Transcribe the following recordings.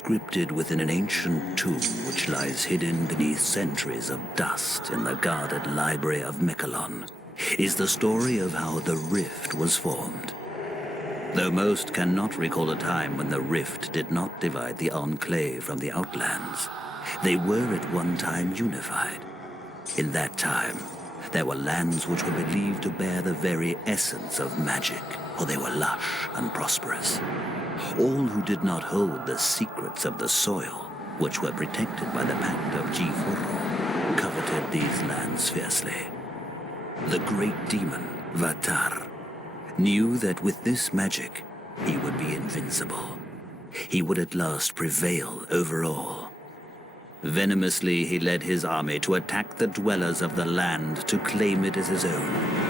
scripted within an ancient tomb which lies hidden beneath centuries of dust in the guarded library of Miquelon, is the story of how the Rift was formed. Though most cannot recall a time when the Rift did not divide the Enclave from the Outlands, they were at one time unified. In that time, there were lands which were believed to bear the very essence of magic, for they were lush and prosperous. All who did not hold the secrets of the soil, which were protected by the Pact of G4, coveted these lands fiercely. The great demon, Vatar, knew that with this magic, he would be invincible. He would at last prevail over all. Venomously, he led his army to attack the dwellers of the land to claim it as his own.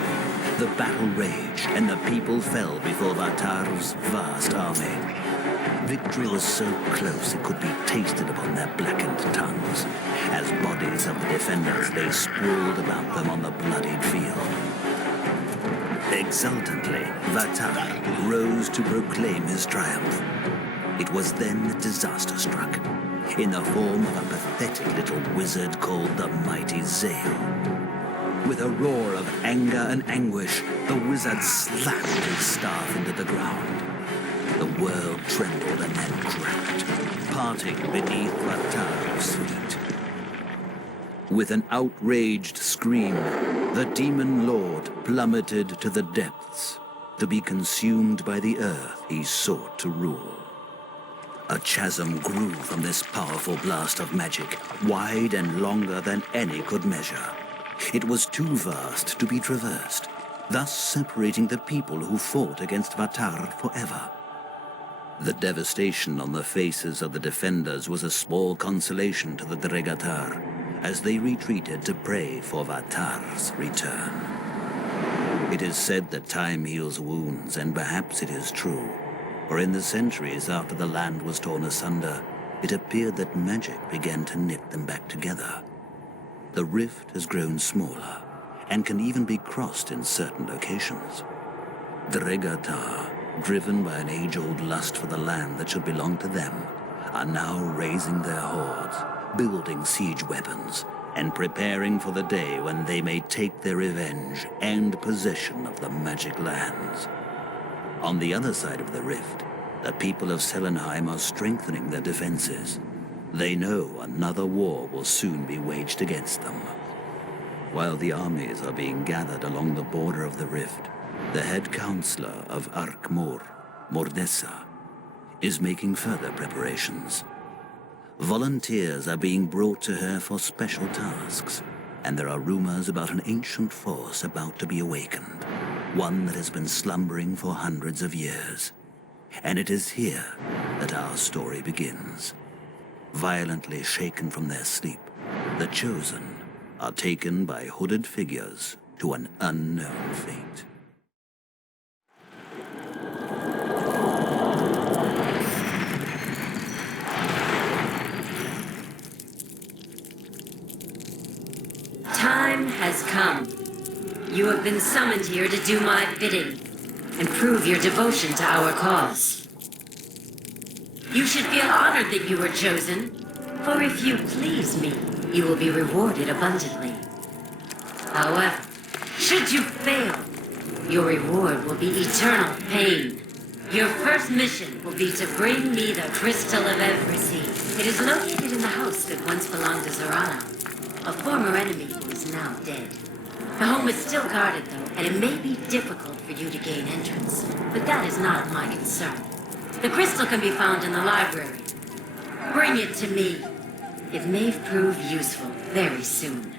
The battle raged, and the people fell before Vatar's vast army. Victory was so close it could be tasted upon their blackened tongues. As bodies of the defenders lay sprawled about them on the bloodied field. Exultantly, Vatar rose to proclaim his triumph. It was then that disaster struck, in the form of a pathetic little wizard called the Mighty Zale. With a roar of anger and anguish, the wizard slammed his staff into the ground. The world trembled and then cracked, parting beneath Vatar's feet. With an outraged scream, the demon lord plummeted to the depths, to be consumed by the earth he sought to rule. A chasm grew from this powerful blast of magic, wide and longer than any could measure. It was too vast to be traversed, thus separating the people who fought against Vatar forever. The devastation on the faces of the defenders was a small consolation to the Dregatar, as they retreated to pray for Vatar's return. It is said that time heals wounds, and perhaps it is true. For in the centuries after the land was torn asunder, it appeared that magic began to knit them back together. The rift has grown smaller, and can even be crossed in certain locations. The Dregatar, driven by an age-old lust for the land that should belong to them, are now raising their hordes, building siege weapons, and preparing for the day when they may take their revenge and possession of the magic lands. On the other side of the rift, the people of Selenheim are strengthening their defenses. They know another war will soon be waged against them. While the armies are being gathered along the border of the rift, the head counselor of Arkmor, Mordessa, is making further preparations. Volunteers are being brought to her for special tasks, and there are rumors about an ancient force about to be awakened, one that has been slumbering for hundreds of years. And it is here that our story begins. Violently shaken from their sleep, the Chosen are taken by hooded figures to an unknown fate. Time has come. You have been summoned here to do my bidding and prove your devotion to our cause. You should feel honored that you were chosen, for if you please me, you will be rewarded abundantly. However, should you fail, your reward will be eternal pain. Your first mission will be to bring me the Crystal of Eversea. It is located in the house that once belonged to Zurana, a former enemy who is now dead. The home is still guarded, though, and it may be difficult for you to gain entrance, but that is not my concern. The crystal can be found in the library. Bring it to me. It may prove useful very soon.